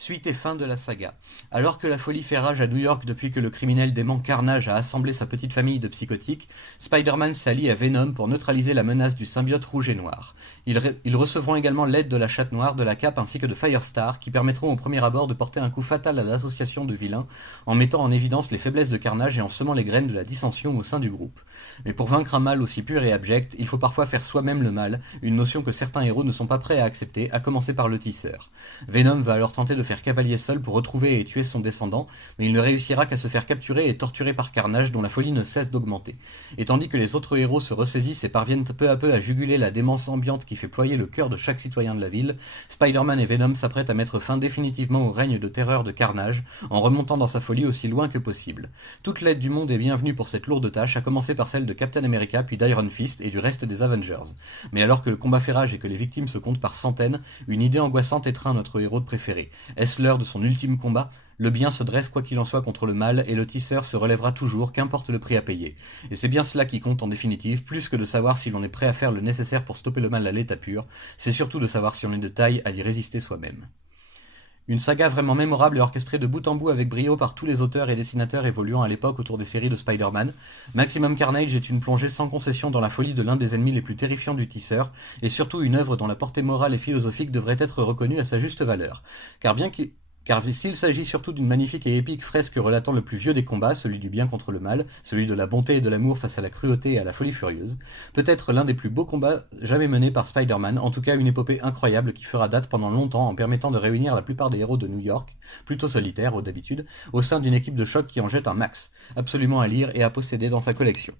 Suite et fin de la saga. Alors que la folie fait rage à New York depuis que le criminel dément Carnage a assemblé sa petite famille de psychotiques, Spider-Man s'allie à Venom pour neutraliser la menace du symbiote rouge et noir. Ils recevront également l'aide de la Chatte Noire, de la Cape ainsi que de Firestar, qui permettront au premier abord de porter un coup fatal à l'association de vilains, en mettant en évidence les faiblesses de Carnage et en semant les graines de la dissension au sein du groupe. Mais pour vaincre un mal aussi pur et abject, il faut parfois faire soi-même le mal, une notion que certains héros ne sont pas prêts à accepter, à commencer par le tisseur. Venom va alors tenter de faire cavalier seul pour retrouver et tuer son descendant, mais il ne réussira qu'à se faire capturer et torturer par Carnage dont la folie ne cesse d'augmenter. Et tandis que les autres héros se ressaisissent et parviennent peu à peu à juguler la démence ambiante qui fait ployer le cœur de chaque citoyen de la ville, Spider-Man et Venom s'apprêtent à mettre fin définitivement au règne de terreur de Carnage, en remontant dans sa folie aussi loin que possible. Toute l'aide du monde est bienvenue pour cette lourde tâche, à commencer par celle de Captain America puis d'Iron Fist et du reste des Avengers. Mais alors que le combat fait rage et que les victimes se comptent par centaines, une idée angoissante étreint notre héros préféré. Est-ce l'heure de son ultime combat? Le bien se dresse quoi qu'il en soit contre le mal, et le tisseur se relèvera toujours, qu'importe le prix à payer. Et c'est bien cela qui compte en définitive, plus que de savoir si l'on est prêt à faire le nécessaire pour stopper le mal à l'état pur, c'est surtout de savoir si on est de taille à y résister soi-même. Une saga vraiment mémorable et orchestrée de bout en bout avec brio par tous les auteurs et dessinateurs évoluant à l'époque autour des séries de Spider-Man, Maximum Carnage est une plongée sans concession dans la folie de l'un des ennemis les plus terrifiants du tisseur, et surtout une œuvre dont la portée morale et philosophique devrait être reconnue à sa juste valeur. Car s'il s'agit surtout d'une magnifique et épique fresque relatant le plus vieux des combats, celui du bien contre le mal, celui de la bonté et de l'amour face à la cruauté et à la folie furieuse, peut-être l'un des plus beaux combats jamais menés par Spider-Man, en tout cas une épopée incroyable qui fera date pendant longtemps en permettant de réunir la plupart des héros de New York, plutôt solitaires d'habitude, au sein d'une équipe de choc qui en jette un max, absolument à lire et à posséder dans sa collection.